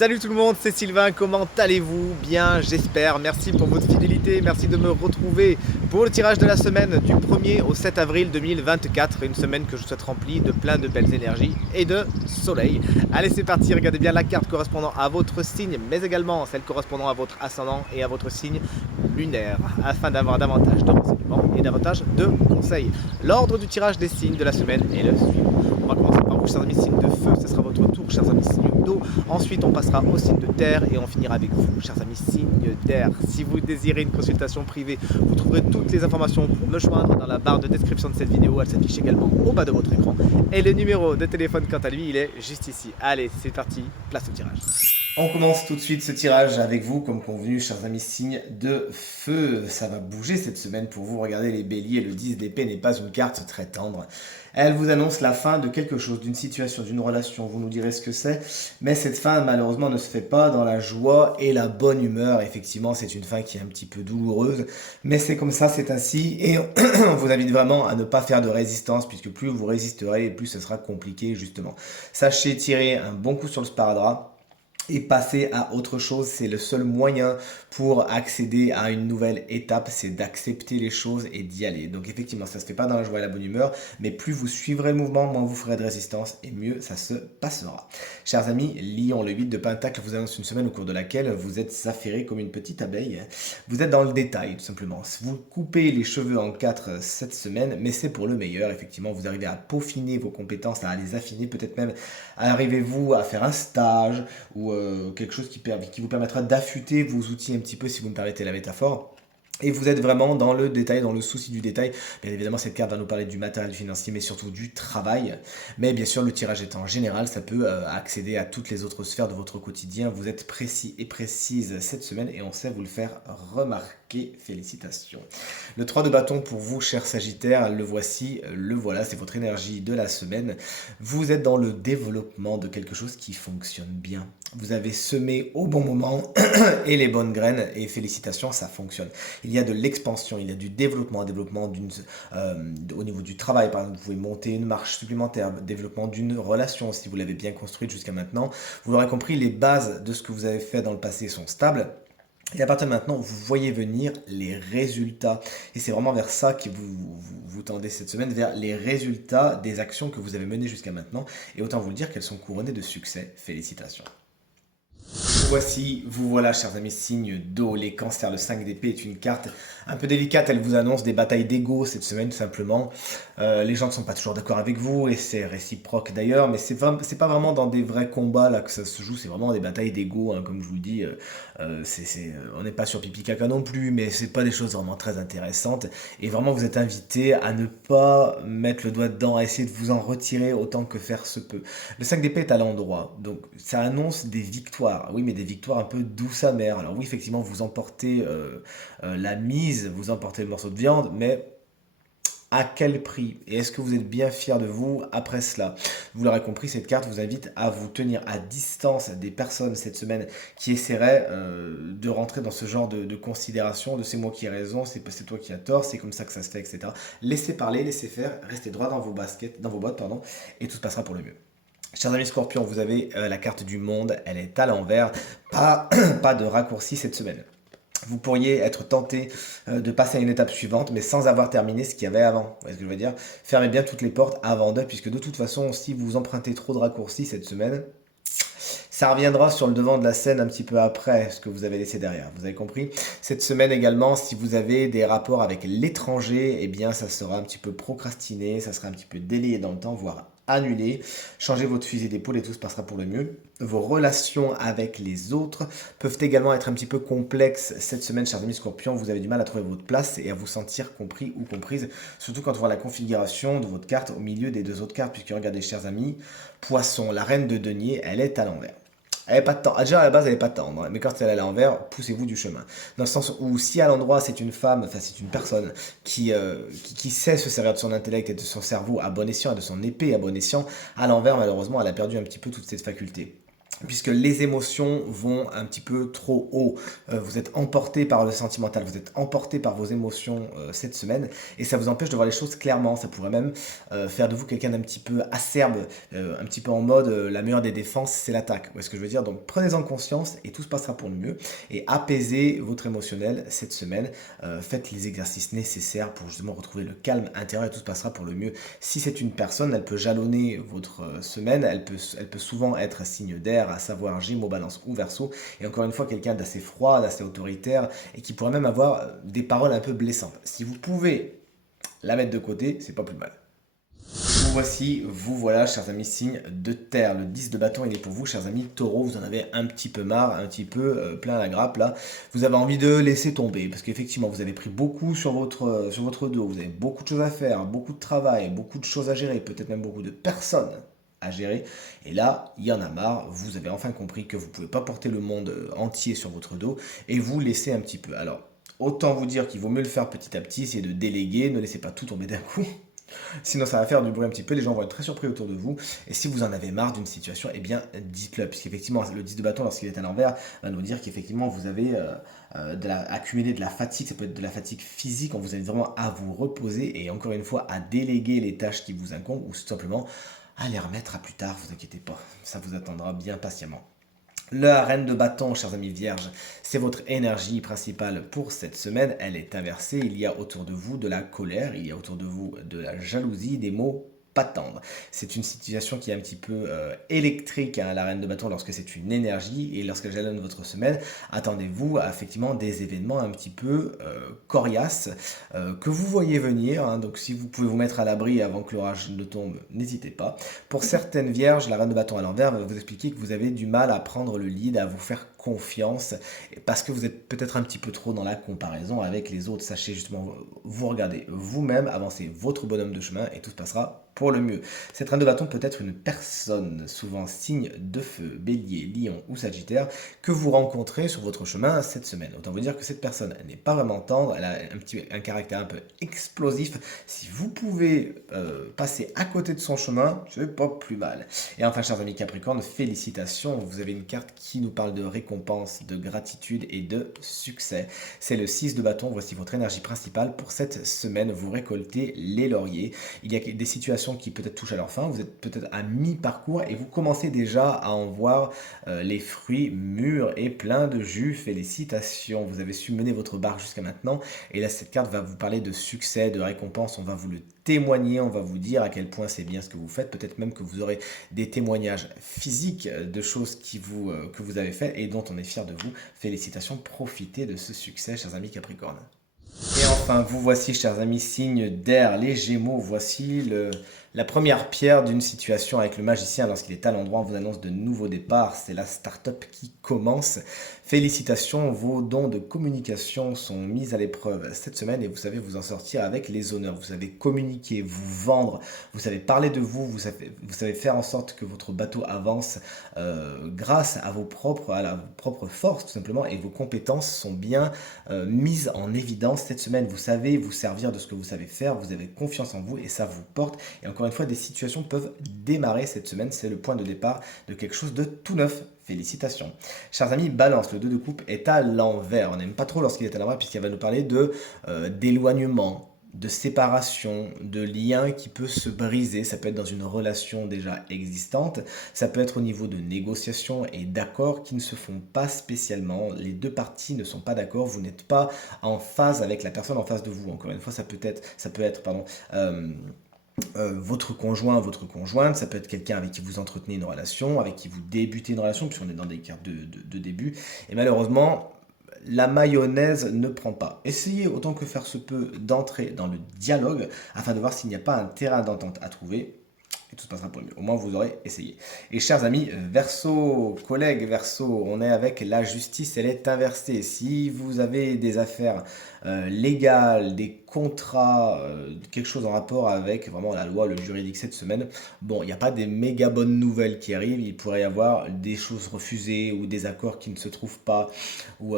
Salut tout le monde, c'est Sylvain, comment allez-vous? Bien, j'espère. Merci pour votre fidélité, merci de me retrouver pour le tirage de la semaine du 1er au 7 avril 2024. Une semaine que je souhaite remplie de plein de belles énergies et de soleil. Allez, c'est parti, regardez bien la carte correspondant à votre signe, mais également celle correspondant à votre ascendant et à votre signe lunaire, afin d'avoir davantage de renseignements et davantage de conseils. L'ordre du tirage des signes de la semaine est le suivant. On va commencer par vous, chers amis signes de feu, ce sera votre tour, chers amis signes d'eau. Ensuite, on passera au signe de terre et on finira avec vous, chers amis signes d'air. Si vous désirez une consultation privée, vous trouverez toutes les informations pour me joindre dans la barre de description de cette vidéo. Elle s'affiche également au bas de votre écran. Et le numéro de téléphone, quant à lui, il est juste ici. Allez, c'est parti, place au tirage. On commence tout de suite ce tirage avec vous, comme convenu, chers amis signes de feu. Ça va bouger cette semaine pour vous. Regardez les béliers, le 10 d'épée n'est pas une carte très tendre. Elle vous annonce la fin de quelque chose, d'une situation, d'une relation. Vous nous direz ce que c'est. Mais cette fin, malheureusement, ne se fait pas dans la joie et la bonne humeur. Effectivement, c'est une fin qui est un petit peu douloureuse. Mais c'est comme ça, c'est ainsi. Et on vous invite vraiment à ne pas faire de résistance, puisque plus vous résisterez, plus ce sera compliqué, justement. Sachez tirer un bon coup sur le sparadrap et passer à autre chose. C'est le seul moyen pour accéder à une nouvelle étape, c'est d'accepter les choses et d'y aller. Donc effectivement, ça se fait pas dans la joie et la bonne humeur, mais plus vous suivrez le mouvement, moins vous ferez de résistance et mieux ça se passera. Chers amis, Lion, le 8 de Pentacle vous annonce une semaine au cours de laquelle vous êtes affairé comme une petite abeille. Vous êtes dans le détail, tout simplement. Vous coupez les cheveux en 4 cette semaine, mais c'est pour le meilleur. Effectivement, vous arrivez à peaufiner vos compétences, à les affiner, peut-être même arrivez-vous à faire un stage ou quelque chose qui vous permettra d'affûter vos outils un petit peu, si vous me permettez la métaphore. Et vous êtes vraiment dans le détail, dans le souci du détail. Bien évidemment, cette carte va nous parler du matériel financier, mais surtout du travail. Mais bien sûr, le tirage étant général, ça peut accéder à toutes les autres sphères de votre quotidien. Vous êtes précis et précise cette semaine et on sait vous le faire remarquer. Félicitations. Le 3 de bâton pour vous, cher Sagittaire, le voici, le voilà, c'est votre énergie de la semaine. Vous êtes dans le développement de quelque chose qui fonctionne bien. Vous avez semé au bon moment et les bonnes graines et félicitations, ça fonctionne. Il y a de l'expansion, il y a du développement, au niveau du travail, par exemple, vous pouvez monter une marche supplémentaire, développement d'une relation si vous l'avez bien construite jusqu'à maintenant. Vous l'aurez compris, les bases de ce que vous avez fait dans le passé sont stables. Et à partir de maintenant, vous voyez venir les résultats. Et c'est vraiment vers ça que vous tendez cette semaine, vers les résultats des actions que vous avez menées jusqu'à maintenant. Et autant vous le dire qu'elles sont couronnées de succès. Félicitations. Voici, vous voilà, chers amis, signe d'eau. Les cancers, le 5 d'épée est une carte un peu délicate. Elle vous annonce des batailles d'ego cette semaine, tout simplement. Les gens ne sont pas toujours d'accord avec vous, et c'est réciproque d'ailleurs, mais c'est pas vraiment dans des vrais combats là que ça se joue, c'est vraiment des batailles d'ego, hein, comme je vous le dis. On n'est pas sur pipi caca non plus, mais c'est pas des choses vraiment très intéressantes. Et vraiment, vous êtes invité à ne pas mettre le doigt dedans, à essayer de vous en retirer autant que faire se peut. Le 5 d'épée est à l'endroit, donc ça annonce des victoires. Oui, mais des victoires un peu douces amères. Alors oui, effectivement, vous emportez la mise, vous emportez le morceau de viande, mais à quel prix? Et est-ce que vous êtes bien fier de vous après cela? Vous l'aurez compris, cette carte vous invite à vous tenir à distance des personnes cette semaine qui essaieraient de rentrer dans ce genre de considération, de c'est moi qui ai raison, c'est toi qui as tort, c'est comme ça que ça se fait, etc. Laissez parler, laissez faire, restez droit dans vos baskets, dans vos bottes, pardon, et tout se passera pour le mieux. Chers amis Scorpions, vous avez la carte du monde, elle est à l'envers, pas de raccourci cette semaine. Vous pourriez être tenté de passer à une étape suivante, mais sans avoir terminé ce qu'il y avait avant. Vous voyez ce que je veux dire? Fermez bien toutes les portes avant d'eux, puisque de toute façon, si vous empruntez trop de raccourcis cette semaine, ça reviendra sur le devant de la scène un petit peu après ce que vous avez laissé derrière. Vous avez compris? Cette semaine également, si vous avez des rapports avec l'étranger, eh bien ça sera un petit peu procrastiné, ça sera un petit peu délayé dans le temps, voire annulé. Changez votre fusil d'épaule et tout se passera pour le mieux. Vos relations avec les autres peuvent également être un petit peu complexes cette semaine, chers amis Scorpions. Vous avez du mal à trouver votre place et à vous sentir compris ou comprise, surtout quand on voit la configuration de votre carte au milieu des deux autres cartes, puisque regardez, chers amis, Poisson, la reine de denier, elle est à l'envers. Elle n'est pas tendre. Déjà à la base, elle n'est pas tendre, mais quand elle est à l'envers, poussez-vous du chemin. Dans le sens où si à l'endroit c'est une femme, enfin c'est une personne qui sait se servir de son intellect et de son cerveau à bon escient et de son épée à bon escient, à l'envers malheureusement elle a perdu un petit peu toute cette faculté. puisque les émotions vont un petit peu trop haut. Vous êtes emporté par le sentimental, vous êtes emporté par vos émotions cette semaine, et ça vous empêche de voir les choses clairement. Ça pourrait même faire de vous quelqu'un d'un petit peu acerbe, un petit peu en mode la meilleure des défenses, c'est l'attaque. Vous voyez ce que je veux dire? Donc prenez-en conscience et tout se passera pour le mieux. Et apaisez votre émotionnel cette semaine. Faites les exercices nécessaires pour justement retrouver le calme intérieur et tout se passera pour le mieux. Si c'est une personne, elle peut jalonner votre semaine, elle peut souvent être un signe d'air, à savoir Gémeaux, Balance ou Verseau, et encore une fois quelqu'un d'assez froid, d'assez autoritaire, et qui pourrait même avoir des paroles un peu blessantes. Si vous pouvez la mettre de côté, c'est pas plus mal. Vous voilà, chers amis, signe de terre. Le 10 de bâton, il est pour vous, chers amis taureaux. Vous en avez un petit peu marre, un petit peu plein la grappe là. Vous avez envie de laisser tomber parce qu'effectivement, vous avez pris beaucoup sur votre dos. Vous avez beaucoup de choses à faire, beaucoup de travail, beaucoup de choses à gérer, peut-être même beaucoup de personnes à gérer. Et là, il y en a marre. Vous avez enfin compris que vous ne pouvez pas porter le monde entier sur votre dos et vous laissez un petit peu. Alors, autant vous dire qu'il vaut mieux le faire petit à petit, c'est de déléguer, ne laissez pas tout tomber d'un coup. Sinon, ça va faire du bruit un petit peu, les gens vont être très surpris autour de vous. Et si vous en avez marre d'une situation, eh bien, dites-le. Puisqu'effectivement, le 10 de bâton, lorsqu'il est à l'envers, va nous dire qu'effectivement, vous avez accumulé de la fatigue. Ça peut être de la fatigue physique. On vous invite vraiment à vous reposer et encore une fois, à déléguer les tâches qui vous incombent ou tout simplement à les remettre à plus tard. Vous inquiétez pas, ça vous attendra bien patiemment. La reine de bâton, chers amis vierges, c'est votre énergie principale pour cette semaine. Elle est inversée. Il y a autour de vous de la colère, il y a autour de vous de la jalousie, des mots pas tendres. C'est une situation qui est un petit peu électrique, hein, la reine de bâton, lorsque c'est une énergie. Et lorsqu'elle jalonne votre semaine, attendez-vous à effectivement des événements un petit peu coriaces que vous voyez venir. Hein. Donc si vous pouvez vous mettre à l'abri avant que l'orage ne tombe, n'hésitez pas. Pour certaines vierges, la reine de bâton à l'envers va vous expliquer que vous avez du mal à prendre le lead, à vous faire confiance, parce que vous êtes peut-être un petit peu trop dans la comparaison avec les autres. Sachez justement vous regarder vous-même, avancez votre bonhomme de chemin et tout se passera pour le mieux. Cette reine de bâton peut être une personne, souvent signe de feu, bélier, lion ou sagittaire, que vous rencontrez sur votre chemin cette semaine. Autant vous dire que cette personne n'est pas vraiment tendre, elle a un caractère un peu explosif. Si vous pouvez passer à côté de son chemin, c'est pas plus mal. Et enfin, chers amis Capricorne, félicitations, vous avez une carte qui nous parle de récompense, de gratitude et de succès. C'est le 6 de bâton, voici votre énergie principale pour cette semaine. Vous récoltez les lauriers. Il y a des situations qui peut-être touchent à leur fin, vous êtes peut-être à mi-parcours et vous commencez déjà à en voir les fruits mûrs et pleins de jus. Félicitations, vous avez su mener votre barque jusqu'à maintenant et là cette carte va vous parler de succès, de récompense, on va vous le témoigner, on va vous dire à quel point c'est bien ce que vous faites, peut-être même que vous aurez des témoignages physiques de choses que vous avez fait et dont on est fier de vous. Félicitations, profitez de ce succès, chers amis Capricorne. Et enfin, vous voici, chers amis, signe d'air, les Gémeaux. Voici la première pierre d'une situation avec le magicien. Lorsqu'il est à l'endroit, on vous annonce de nouveaux départs. C'est la start-up qui commence. Félicitations, vos dons de communication sont mis à l'épreuve cette semaine et vous savez vous en sortir avec les honneurs. Vous savez communiquer, vous vendre, vous savez parler de vous, vous savez faire en sorte que votre bateau avance grâce à vos propres forces tout simplement et vos compétences sont bien mises en évidence cette semaine. Vous savez vous servir de ce que vous savez faire, vous avez confiance en vous et ça vous porte. Et encore une fois, des situations peuvent démarrer cette semaine. C'est le point de départ de quelque chose de tout neuf. Félicitations. Chers amis, Balance, le 2 de coupe est à l'envers. On n'aime pas trop lorsqu'il est à l'envers puisqu'il va nous parler d'éloignement, de séparation, de lien qui peut se briser. Ça peut être dans une relation déjà existante, ça peut être au niveau de négociations et d'accords qui ne se font pas spécialement. Les deux parties ne sont pas d'accord, vous n'êtes pas en phase avec la personne en face de vous. Encore une fois, ça peut être votre conjoint, votre conjointe, ça peut être quelqu'un avec qui vous entretenez une relation, avec qui vous débutez une relation, puisqu'on est dans des cartes de début, et malheureusement, la mayonnaise ne prend pas. Essayez autant que faire se peut d'entrer dans le dialogue afin de voir s'il n'y a pas un terrain d'entente à trouver. Et tout se passera pour le mieux. Au moins, vous aurez essayé. Et chers amis, Verseau, collègues Verseau, on est avec la justice, elle est inversée. Si vous avez des affaires légales, des contrats, quelque chose en rapport avec vraiment la loi, le juridique cette semaine, bon, il n'y a pas des méga bonnes nouvelles qui arrivent. Il pourrait y avoir des choses refusées ou des accords qui ne se trouvent pas ou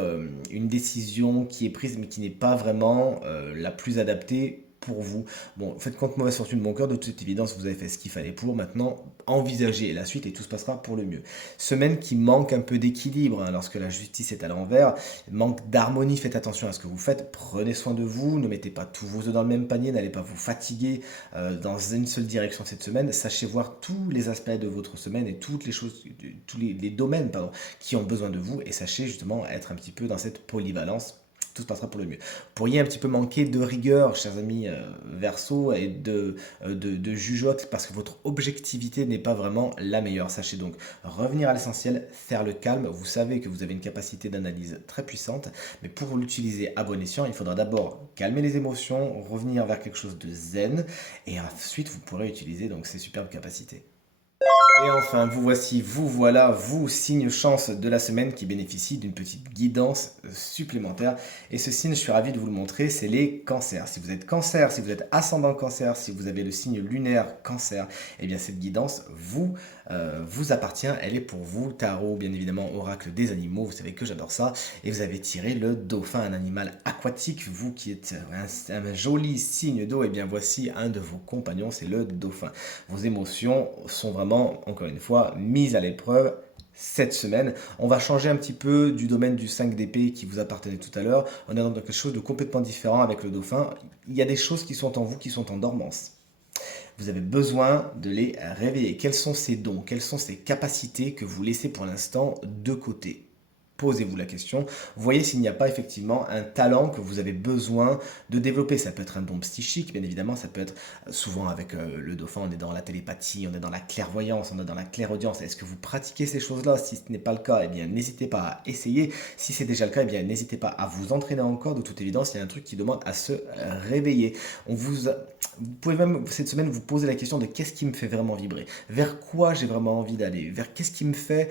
une décision qui est prise mais qui n'est pas vraiment la plus adaptée pour vous. Bon, faites compte mauvaise fortune de mon cœur, de toute évidence, vous avez fait ce qu'il fallait pour. Maintenant, envisagez la suite et tout se passera pour le mieux. Semaine qui manque un peu d'équilibre, hein, lorsque la justice est à l'envers, manque d'harmonie, faites attention à ce que vous faites, prenez soin de vous, ne mettez pas tous vos œufs dans le même panier, n'allez pas vous fatiguer dans une seule direction cette semaine, sachez voir tous les aspects de votre semaine et toutes les choses, tous les domaines pardon, qui ont besoin de vous et sachez justement être un petit peu dans cette polyvalence. Tout se passera pour le mieux. Vous pourriez un petit peu manquer de rigueur, chers amis Verseau, et de jugeote, parce que votre objectivité n'est pas vraiment la meilleure. Sachez donc revenir à l'essentiel, faire le calme. Vous savez que vous avez une capacité d'analyse très puissante, mais pour l'utiliser à bon escient, il faudra d'abord calmer les émotions, revenir vers quelque chose de zen, et ensuite vous pourrez utiliser donc ces superbes capacités. Et enfin, vous voici, vous voilà, vous, signe chance de la semaine qui bénéficie d'une petite guidance supplémentaire. Et ce signe, je suis ravi de vous le montrer, c'est les cancers. Si vous êtes cancer, si vous êtes ascendant cancer, si vous avez le signe lunaire cancer, eh bien cette guidance vous appartient, elle est pour vous. Tarot, bien évidemment, oracle des animaux, vous savez que j'adore ça. Et vous avez tiré le dauphin, un animal aquatique. Vous qui êtes un joli signe d'eau, eh bien voici un de vos compagnons, c'est le dauphin. Vos émotions sont vraiment, encore une fois, mises à l'épreuve cette semaine. On va changer un petit peu du domaine du 5 d'épée qui vous appartenait tout à l'heure. On est dans quelque chose de complètement différent avec le dauphin. Il y a des choses qui sont en vous, qui sont en dormance. Vous avez besoin de les réveiller. Quels sont ces dons? Quelles sont ces capacités que vous laissez pour l'instant de côté? Posez-vous la question. Voyez s'il n'y a pas effectivement un talent que vous avez besoin de développer. Ça peut être un don psychique, bien évidemment. Ça peut être souvent avec le dauphin, on est dans la télépathie, on est dans la clairvoyance, on est dans la clairaudience. Est-ce que vous pratiquez ces choses-là? Si ce n'est pas le cas, eh bien n'hésitez pas à essayer. Si c'est déjà le cas, eh bien n'hésitez pas à vous entraîner encore. De toute évidence, il y a un truc qui demande à se réveiller. Vous pouvez même cette semaine vous poser la question de qu'est-ce qui me fait vraiment vibrer? Vers quoi j'ai vraiment envie d'aller? Vers qu'est-ce qui me fait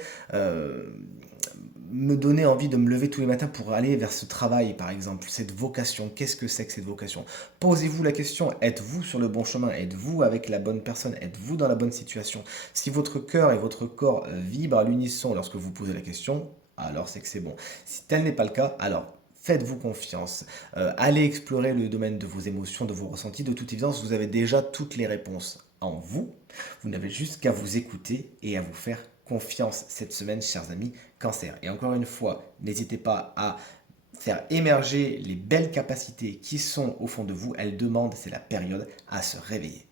me donner envie de me lever tous les matins pour aller vers ce travail, par exemple, cette vocation. Qu'est-ce que c'est que cette vocation? Posez-vous la question, êtes-vous sur le bon chemin? Êtes-vous avec la bonne personne? Êtes-vous dans la bonne situation? Si votre cœur et votre corps vibrent à l'unisson lorsque vous posez la question, alors c'est que c'est bon. Si tel n'est pas le cas, alors faites-vous confiance. Allez explorer le domaine de vos émotions, de vos ressentis. De toute évidence, vous avez déjà toutes les réponses en vous. Vous n'avez juste qu'à vous écouter et à vous faire confiance cette semaine, chers amis cancer. Et encore une fois, n'hésitez pas à faire émerger les belles capacités qui sont au fond de vous. Elles demandent, c'est la période, à se réveiller.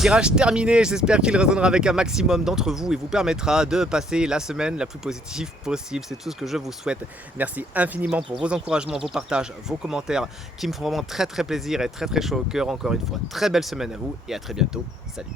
Tirage terminé, j'espère qu'il résonnera avec un maximum d'entre vous et vous permettra de passer la semaine la plus positive possible. C'est tout ce que je vous souhaite. Merci infiniment pour vos encouragements, vos partages, vos commentaires qui me font vraiment très plaisir et très chaud au cœur encore une fois. Très belle semaine à vous et à très bientôt. Salut.